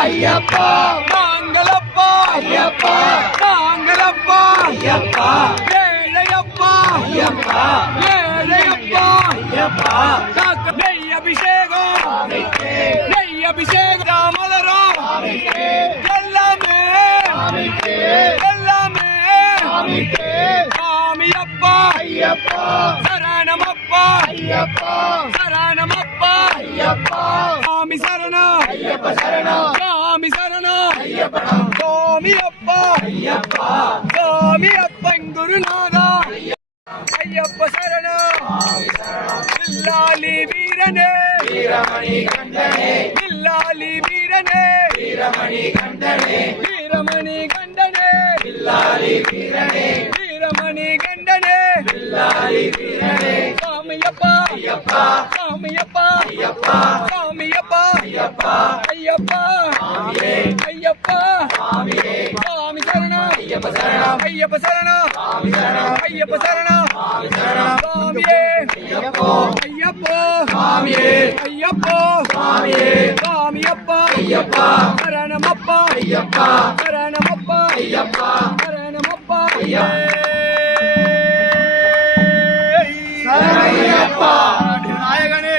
ஐயப்பா மாங்களப்பா ஐயப்பா மாங்களப்பா ஐயப்பா ஏழையப்பா ஐயப்பா ஏழையப்பா ஐயப்பா நெய் அபிஷேகம் நெய் அபிஷேகம் ராமலரும் எல்லாமே எல்லாமே சாமியப்பா ஐயப்பா சரணமப்பா ஐயப்பா சரணமப்பா ஐயப்பா சாமி சரணம் ஐயப்ப சரணம் சாமி சரணம் ஐயப்ப சாமி வீரமணி கண்டனே. வில்லாலி வீரனே. வீரமணி கண்டனே. வீரமணி கண்டனே. வில்லாலி வீரனே. வீரமணி கண்டனே. வில்லாலி வீரனே. சாமியப்பா. ஐயப்பா. சாமியப்பா. ஐயப்பா. சாமியப்பா. ஐயப்பா. ஐயப்பா. ஐயப்பா. சரணம் ஐயப்ப சரணம் ஐயப்ப சரணம் சாமி ஐயப்போ ஐயப்போ ஐயப்போ ஐயப்பா சரணமப்பா ஐயப்பா சரணமப்பா ஐயப்பா சரணமப்பா நாயகனே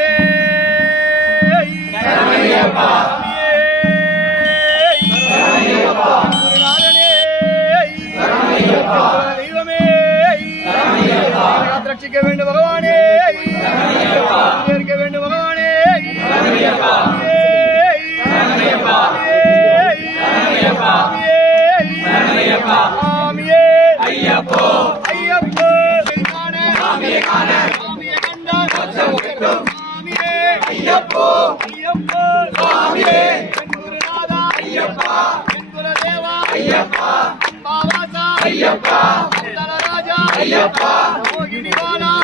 ரட்சிக்க வேண்டும் பகவானே. சரணமையப்பா இருக்க வேண்டும் பகவானே. சாமியே ஐயப்போ ஐயப்போ சாமியே காண கண்டான் சாமியே ஐயப்போ ஐயப்போ சாமியே குருநாதா ஐயப்பா குலதேவா ஐயப்பா ஐயப்பா ராஜா ஐயப்பா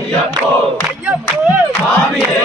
ஐயப்பா சாமியே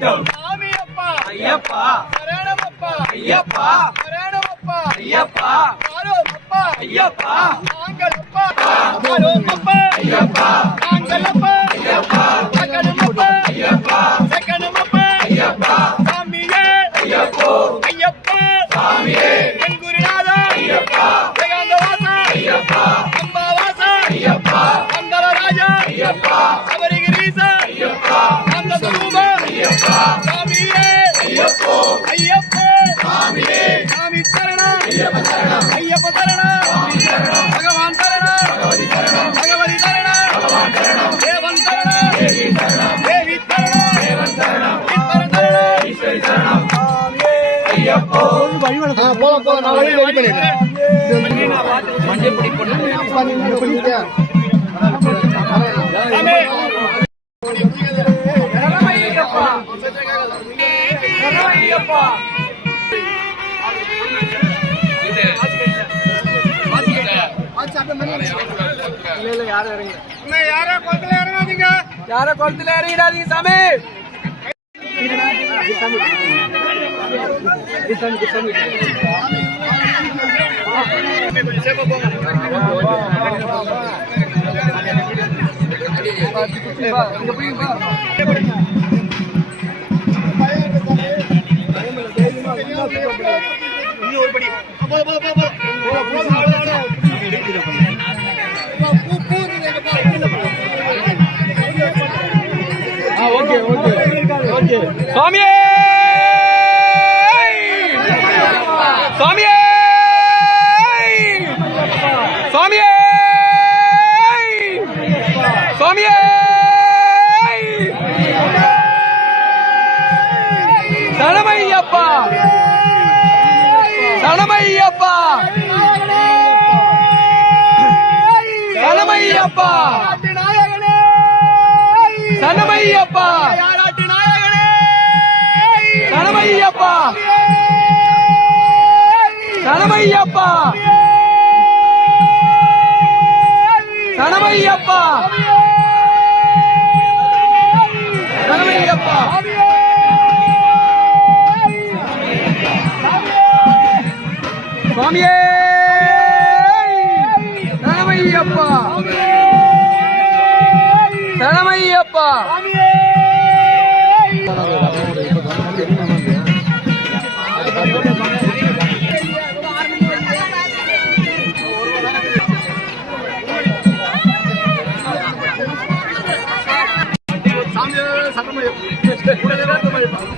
சாமி அப்பா ஐயப்பா. சரணமப்பா. ஐயப்பா. சரணமப்பா. ஐயப்பா. ஆரோமப்பா. ஐயப்பா. நாங்களப்பா ஆரோமப்பா. ஐயப்பா. நாங்களப்பா ஐயப்பா. ஐயப்பா. போலாம் போலாம். நான் வழி ரெடி பண்ணிடுறேன். யாரோ குளத்துல இறங்காதீங்க யாரோ குளத்துல இறங்கிடாதீங்க சாமி. ஒரு படி போதும் போதும் போதும் சாமியே சனமையப்பா. சனமையப்பா. சனமையப்பா. சனமையப்பா. சனமையப்பா. சனமையப்பா. சனமையப்பா. சுவாமியே! சரமையப்பா! சரமையப்பா! சட்டமையப்பா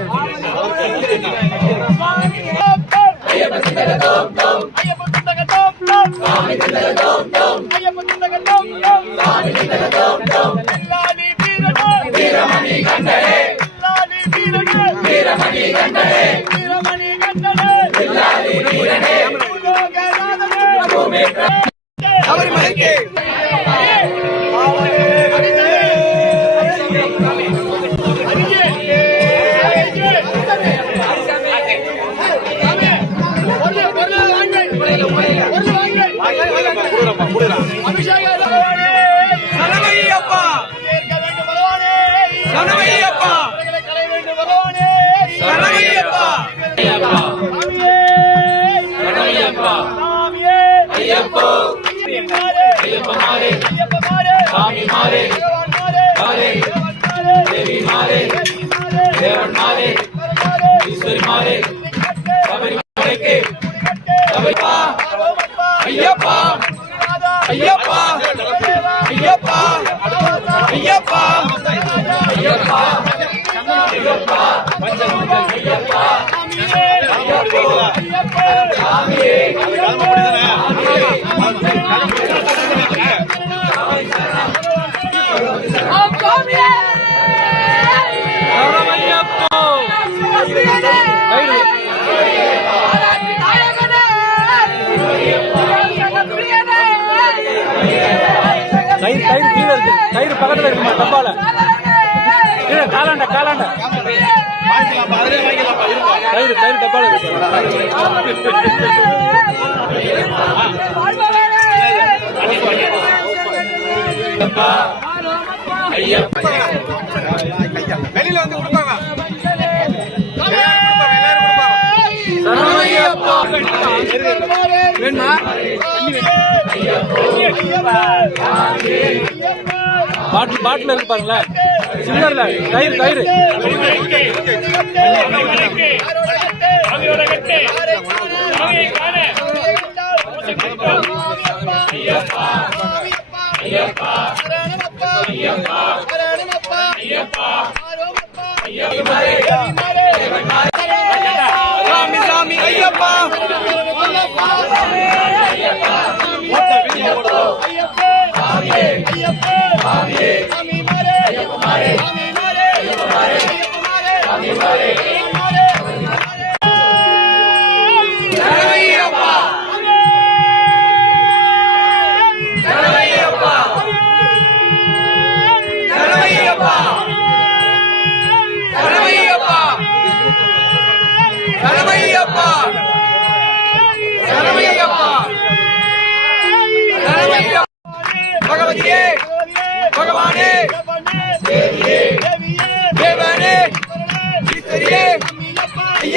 தோம் தோம் ஐயப்பன் திண்டக தோம் தோம் சாமி திண்டக தோம் தோம் ஐயப்பன் திண்டக தோம் தோம் சாமி திண்டக தோம் தோம் தில்லாலி வீரனே வீரமணி கண்டனே தில்லாலி வீரனே வீரமணி கண்டனே வீரமணி கண்டனே தில்லாலி வீரனே பூலோகநாதனே பூமிக்கு சபரிமலைக்கு அரிஜே அரிஜே அரிஜே தேவி மாறே தேவன் மாறே ஈஸ்வரி மாறே சபரிமலைக்கு சபரிப்பா. ஐயப்பா. ஐயப்பா. ஐயப்பா. ஐயப்பா. ஐயப்பா. கயிறு பக்கத்துல இருக்குமா? தப்பால. இல்ல காலாண்ட காலாண்ட. தயிர் தயிர் டப்பால வெளியில வந்து கொடுப்பாங்க பாட்டில் பாட்டில் இருக்கு பாருங்களேன் சில்லர்ல தயிர் தயிர் ஐயப்பா ஐயப்பா ஐயப்பா ஐயப்பா ஐயப்பா ஐயப்பா ஐயப்பா. ஐயப்பா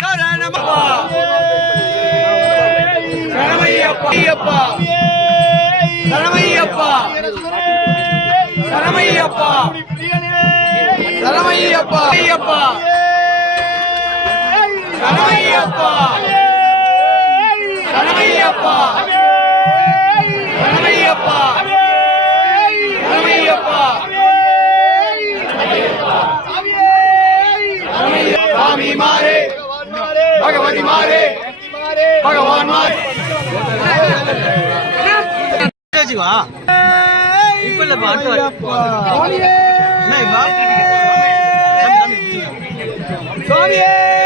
சரமையப்பா சரமையப்பா சரமையப்பா சரமையப்பா ஐயப்பா சரமையப்பா சரமையப்பா சரமையப்பா பகவதி மாறே பகவான் மாறே சுவாமியே! சுவாமியே!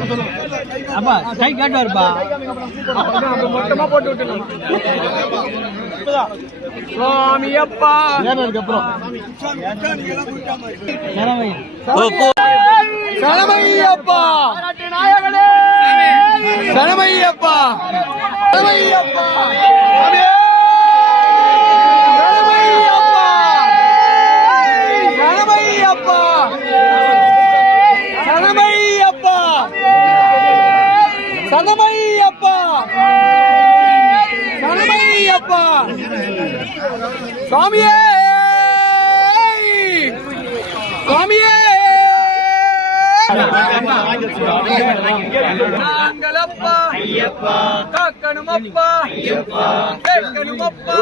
அப்பா கை காட்டுவாருப்பா. மொத்தமா போட்டு விட்டுலாம் சுவாமி அப்பா. அதுக்கப்புறம் சரமையப்பா சரமையப்பா சரமையப்பா சரமையப்பா சரமையப்பா சரமையப்பா சரமையப்பா சாமியே சாமியே நாங்களப்பா காக்கணுமப்பா கேட்கணுமப்பா.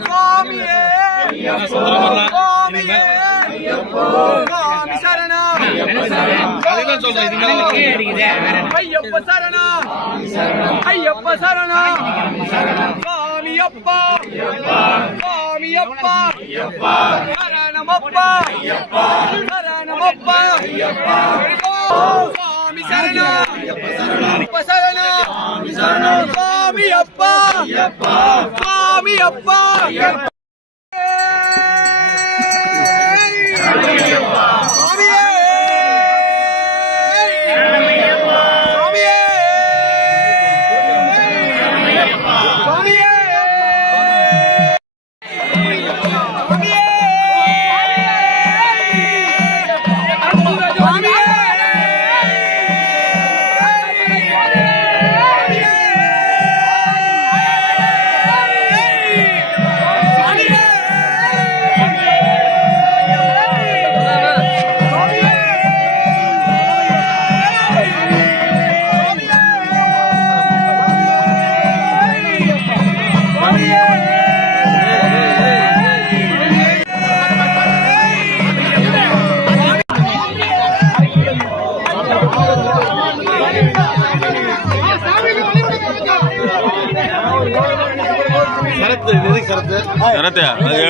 சுவாமியே! சுவாமியே! சுவாமி சரணம் ஐயப்ப சரணா! ஐயப்ப சரணா! சுவாமி அப்பா அப்பா சரணமப்பா சரணமப்பா சுவாமி சரணம் அப்ப சரணம் சுவாமி அப்பா சுவாமி அப்பா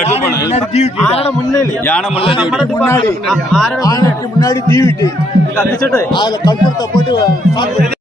கரெக்ட் அது எடுத்து போன ஆட முன்னாடி யானை மல்ல டியூட்டி முன்னாடி ஆறரைக்கு முன்னாடி தீவிட்டு கத்திச்சுட்டு அதுல கற்பூரத்தை போட்டு சாப்பிட்டு